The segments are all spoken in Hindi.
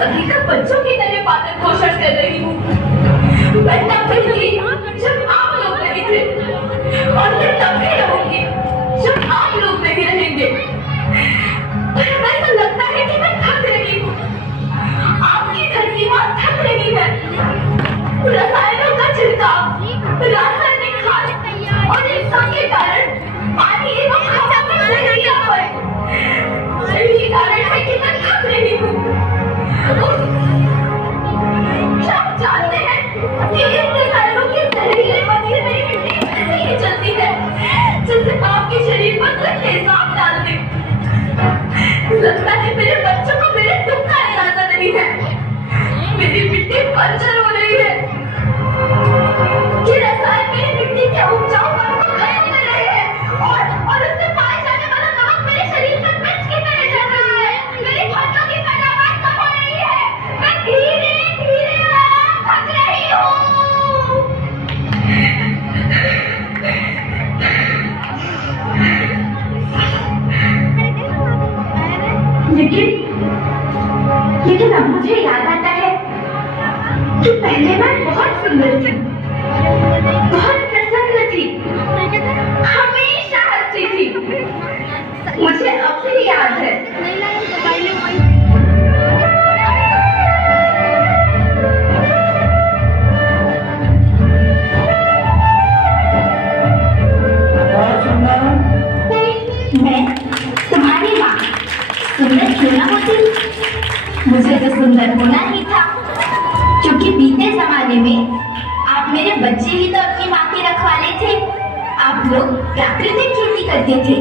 सभी तक बच्चों की तरह पालन पोषण कर रही हूँ। मैं तब भी थी जब आप लोग नहीं थे, और मैं तब भी रहूंगी जब आप लोग नहीं रहेंगे। ऐसा लगता है कि मैं थक रही हूँ, आपकी धरती माँ थक रही है। रसायनों का छिड़काव, रासायनिक खाद और इंसान के कारण पानी एवं हवा में जहरीला है। यही कारण है कि मैं थक रही हूँ। क्या आप जानते हैं कि इन रसायनों के जहरीले बनी मेरी मिट्टी ऐसे ही चलती है जैसे आपके शरीर पर कोई तेजाब डाल दे। लगता है मेरे बच्चों को मेरे दुख का अंदाजा नहीं है। मेरी मिट्टी बंजर हो रही है। ये रसायन मेरी मिट्टी के उपजाऊपन को खत्म कर रहे हैं और उससे पाए जाने वाला नमक मेरे शरीर में मिर्च की तरह चल रहा है। मेरी फसलों की पैदावार कम हो रही है। मैं धीरे धीरे थक रही हूँ। लेकिन अब मुझे याद आता है कि पहले मैं बहुत सुंदर थी, बहुत प्रसन्न थी, हमेशा हंसती थी। मुझे अब भी याद है। मैं तुम्हारी माँ सुंदर क्यों ना होती? मुझे तो सुंदर होना ही था, क्योंकि बीते जमाने में आप मेरे बच्चे ही तो अपनी माँ के रखवाले थे। आप लोग प्राकृतिक खेती करते थे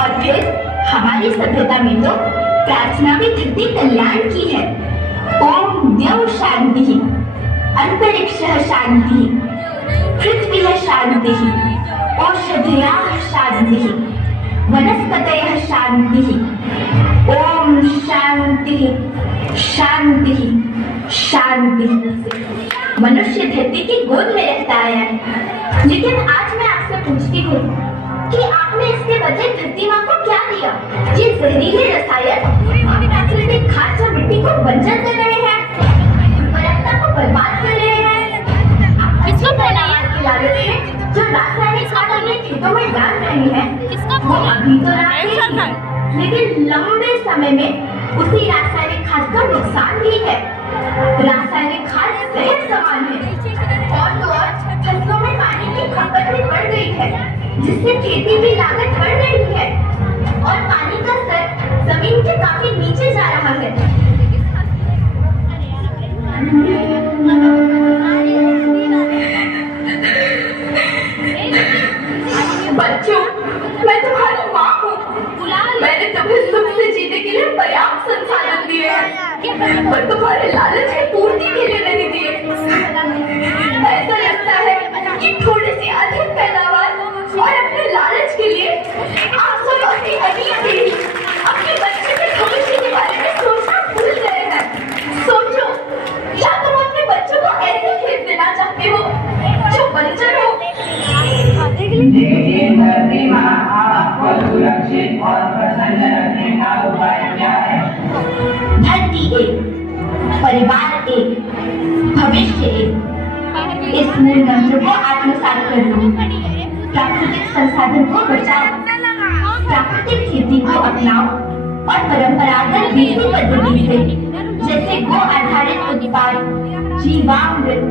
और फिर हमारी सभ्यता में तो प्रार्थना भी धरती कल्याण की है। ओम द्यौ शांति, अंतरिक्ष शांति, पृथ्वी शांति, औषधयः शांति, वनस्पतयः शांति। ओम शांति शांति शांति। मनुष्य धरती की गोद में रहता आया है, लेकिन आज मैं आपसे पूछती हूँ कि आपने इसके बदले धरती माँ को क्या दिया? ये जहरीले रसायन प्राकृतिक खाद जो मिट्टी को बंजर कर रहे हैं, उर्वरकता को बर्बाद कर रहे हैं। किसको पैदावार की लालच में जो रासायनिक खाद अपने खेतों में डाल रहे हैं, वो अभी तो रासायनिक, लेकिन लंबे समय में उसी रासायनिक खाद का नुकसान भी है। रासायनिक खाद सेहत समान है और तो और फसलों में पानी की खपत भी बढ़ गई है, जिससे खेती की लागत बढ़ रही है और पानी का स्तर जमीन के काफी नीचे जा रहा है। बच्चों, मैं तुम्हारी माँ हूँ। मैंने तुम्हें सुख से जीने के लिए पर्याप्त संसाधन दिए हैं, पर तुम्हारे लालच की पूर्ति के लिए नहीं दिए। ऐसा लगता है कि थोड़ी सी अधिक पैदावार और अपने लालच के लिए आप सब अपनी अभी अपने बच्चे के भविष्य के बारे में सोचना भूल गए हैं। सोचो, क्या तुम अपने बच्चों को ऐसे खेत देना चाहते हो जो बंजर हो? सुरक्षित और प्रसन्न रखने का उपाय क्या है? धरती एक, परिवार एक, भविष्य एक। इस मूल मंत्र को आत्मसात कर लो। प्राकृतिक संसाधन को बचाओ, प्राकृतिक खेती को अपनाओ और परंपरागत खेती पद्धति से जैसे गो आधारित उत्पाद, जीवामृत,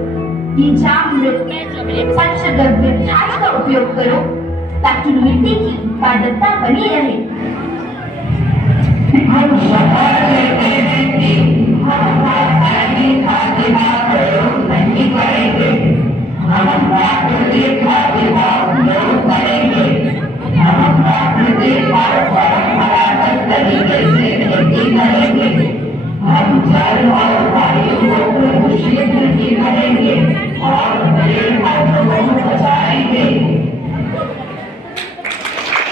बीजामृत, पंचगव्य खाद का उपयोग करो ताकि मिट्टी की उत्पादकता बनी रहे। हम नहीं करेंगे, हम प्राकृतिक खाद्य का उपयोग करेंगे, हम प्राकृतिक और परंपरागत तरीके से खेती करेंगे। कुरुक्षेत्र की